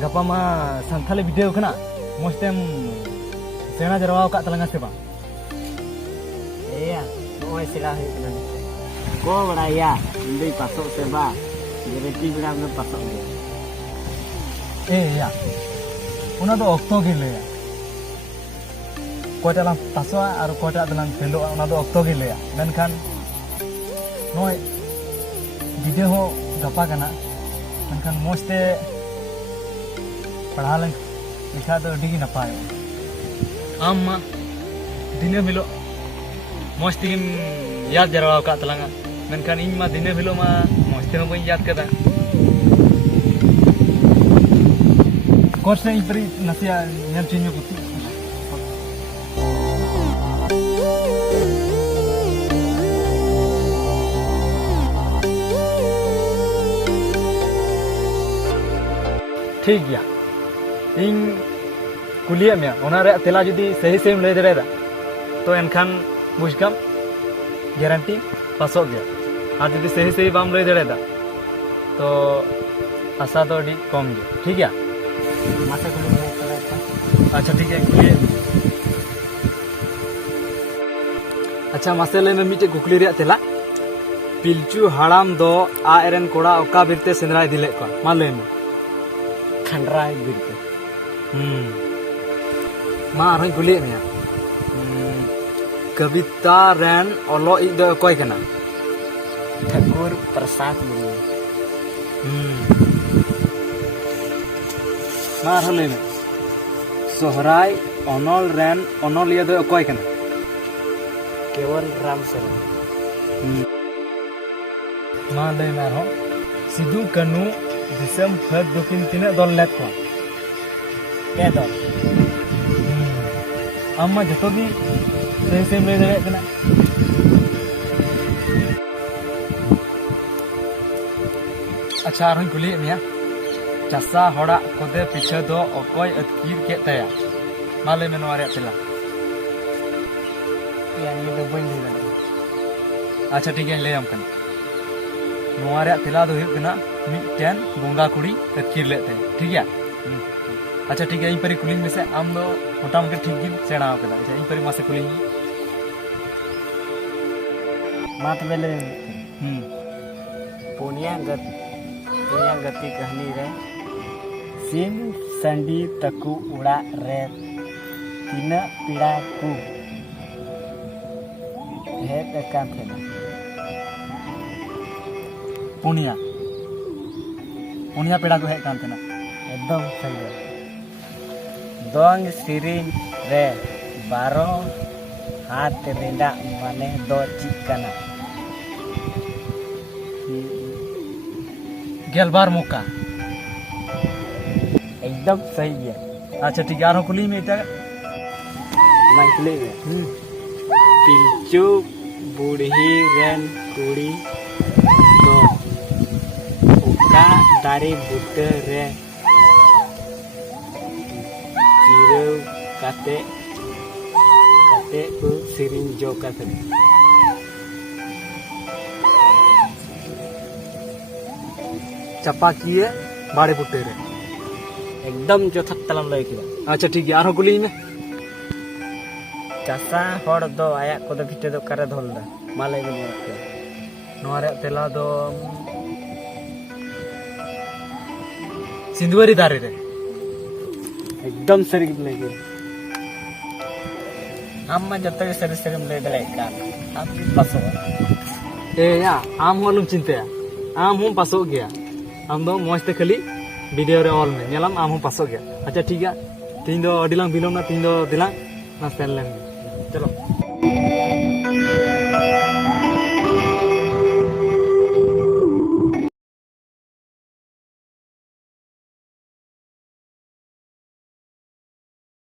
gapa ma santale video kana mostem sena jarawa ka talanga se ba iya noy sila hu kana ko bada ya ndai pasok se ba guarantee bida me pasok ge ya una do okto ge le kota lang paso ar kota dalang felo una do okto ge le menkan noy video ho gapa kana menkan moste पढ़ा लिखा तो अड़ी नपाय आम मा दिने हिलो मस्त तेम याद जरवा का तलांगा मेनखान इन मा दिने हिलो मा मस्त तेम बई याद कदा कोर्स ने इपरी नसिया नेल चिन्यो कुती ठीक गया इन कुलिया में ओनारे तेला जुदी सही सेम ले दरेदा तो एनखान बुझकम गारंटी पासो गया और जुदी सही सही बाम ले दरेदा तो आशा तो अड़ी कम गया ठीक है मासे को ले चला अच्छा ठीक है कुलिया अच्छा मासे ले में मिटे कुकली रे तेला पिलचू हाड़ाम दो आ एरन कोड़ा ओका बिरते सेंद्राय दिले को मा ले में खंडराय बिरते मा रही कुली में कविता रैन ओलो इद कोई कना ठाकुर प्रसाद मुर्मू मा रही में सोहराय ओनल रैन ओनल इद कोई कना केवल राम शरण मा ले में हो सिद्धू कनु दिसम फद दुकिन तिना दल लेत को के दो आमा जतो भी सही से ले दरे कना अच्छा आरों कुली में चासा हड़ा कोदे पीछे दो अकोय अतकीर के तया माले में नवारे चला यानी दो बन दे अच्छा ठीक है ले हम कन नवारे तिला दो हुई कना मिटन बोंगा कुड़ी अतकीर लेते ठीक है अच्छा ठीक है इन परी कुलिंग में से आम दो मोटा मोटी ठीक गिन सेना कदा अच्छा इन परी मासे कुलिंग मात बेले पुनिया गति कहानी रे सिम संडी तकु उड़ा रे तीना पीड़ा को है एकांत है पुनिया पुनिया पेड़ा को है कांत ना एकदम सही है दोंग सिरिन रे 12 हाथ रेंडा माने दो चिकना गेलबार मुका एकदम सही है अच्छा ठीक है कुली में इटा माइकले में पिलचू बूढ़ी रेन कुड़ी दो उका दारे बुटे रे जीरो काते को सिरिन जो काते चपा किए बाड़े पुट्टे रे एकदम जो थत्तलम लय किया अच्छा ठीक है कुली में चासा हड़ दो आया को भिटे दो करे धोल दा माले में नवारे तेला दो सिंधुवरी दारे रे एकदम सरी लगे हम जब तक सरी सरी ले दले का आप पासो ए या आम होलुम चिंते आम हम पासो गया आम दो मस्ते खाली वीडियो रे ऑल में नेलाम आम हम पासो गया अच्छा ठीक है तीन दो अडिलांग बिलोम ना तीन दो दिलांग ना सेन लेन चलो